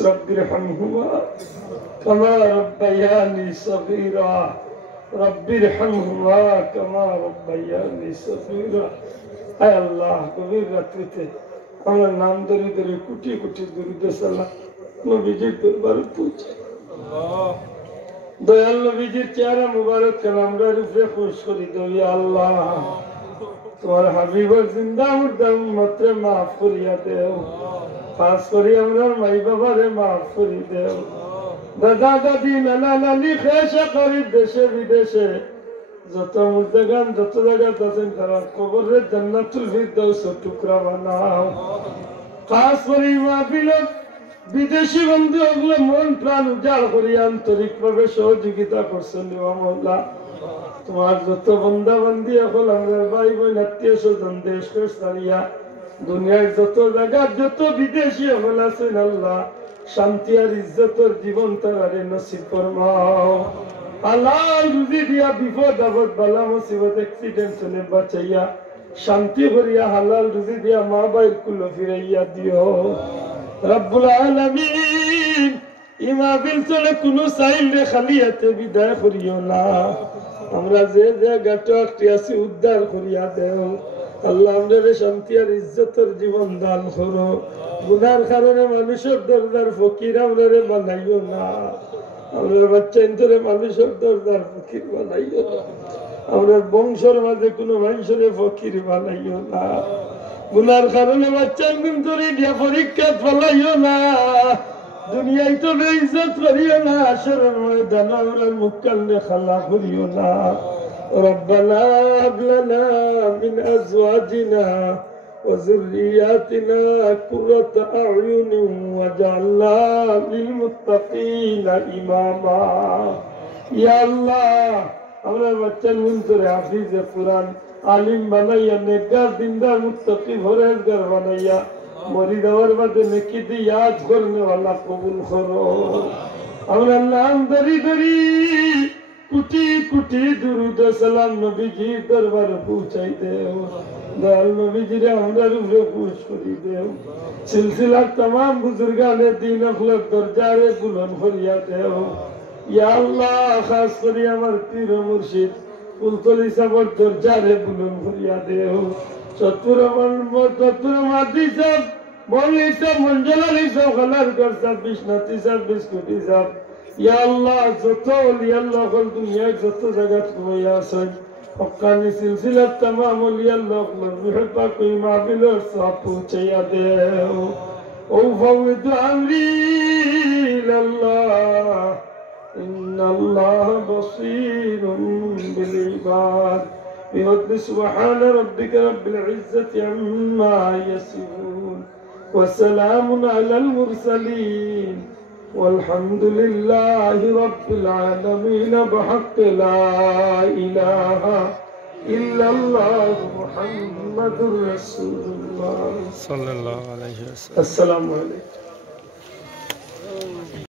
رب ارحمهما كما ربياني صغيرا رب ارحمهما كما ربياني صغيرا اے اللہ গভীর রাত্রিতে আমরা নাম ধরে ধরে কোটি কোটি দুরূদ সালাম নবীজির দরবারে পৌঁছে দয়াল নবীজির চেহারা মুবারক কালামরা রূপে খুশ করে দাও ইয়া আল্লাহ তোমার হাবিবের জিন্দা মুর্দা উম্মতরে মাফ করিয়া দেও খাস করে আমরার মাই বাবারে মাফ করে দেও দাদা দাদি নানা নানি খেসা করি দেশে বিদেশে যত মুর্দাগান যত জায়গাত আছেন তারা কবরে জান্নাতুল ফিরদাউস টুকরা বানাও খাস করে মাহফিল বিদেশি বন্ধু ওগুলো মন প্রাণ উজাড় করি আন্তরিকভাবে সহযোগিতা করছেন মাওলা তোমার যত বন্দা বান্দি এখন আমাদের ভাই বোন আত্মীয় স্বজন দেশ ছাড়িয়া দুনিয়ার যত জায়গা যত বিদেশি এখন আছেন আল্লাহ শান্তি আর ইজ্জতের জীবন তারারে নসিব ফরমাও হালাল রুজি দিয়া বিপদ আপদ বালা মুসিবত অ্যাক্সিডেন্ট হলে বাঁচাইয়া শান্তি করিয়া হালাল রুজি দিয়া মা বাইর কুলো ফিরাইয়া দিও রব্বুল আলামিন ইমা বিল চলে কোনো চাইলে খালি হাতে বিদায় করিও না আমরা যে জায়গাটা আছি উদ্ধার করিয়া দেও আল্লাহ আমাদের শান্তি আর ইজ্জতের জীবন দান করো গুনার কারণে মানুষের দরজার ফকির আমাদের বানাইও না আমাদের বাচ্চা ইন্তরে মানুষের দরজার ফকির বানাইও না আমাদের বংশের মাঝে কোনো মানুষের ফকির বানাইও না গুনার কারণে বাচ্চা ইন্তরে দিয়া পরীক্ষা ফলাইও না দুনিয়ায় তো ইজ্জত করিও না আসরের ময়দান আমরার মুক্কালে খালা করিও না ربنا هب لنا من ازواجنا وذرياتنا قرة اعين واجعلنا للمتقين اماما يا الله আমরা বাচ্চার মন্তরে হাফিজ কোরআন আলিম বানাইয়া নেককার দিনদার মুত্তাকি পরহেজগার বানাইয়া মরি যাওয়ার বাদে নেকি দিয়ে ইয়াদ করনে वाला কবুল করো আমরা নাম ধরি ধরি কোটি কোটি দুরূদ সালাম নবীজির দরবারে পৌঁছাই দেও দয়াল নবীজিরে আমরা রূপে খুশ করি দেও সিলসিলার तमाम বুজুর্গানে দ্বীন আখলাক দরজারে বুলন্দ করিয়া দেও ইয়া আল্লাহ খাস করে আমার পীর মুর্শিদ কুলতলি সাবর দরজারে বুলন্দ করিয়া দেও চতুরমন মাদি সাহেব মৌলী সাহেব মঞ্জলালি সাহেব খালারগড় সাহেব বিশ্বনাথী সাহেব বিস্কুটি সাহেব ইয়া আল্লাহ যত ওলি আল্লাহ কল দুনিয়ায় যত জায়গাত ঘুমাইয়া আছেন হক্কানি সিলসিলার तमाम ওলি আল্লাহ মেহরবা কই মাহফিলের সব পৌঁছাইয়া দেও ও ফাওয়াদু আমরি ইলাল্লাহ ইন্নাল্লাহ বাসীরুম বিল ইবাদ بفضل سبحان ربك رب العزة عما يصفون وسلام على المرسلين والحمد لله رب العالمين بحق لا إله إلا الله محمد رسول الله صلى الله عليه وسلم. السلام عليكم.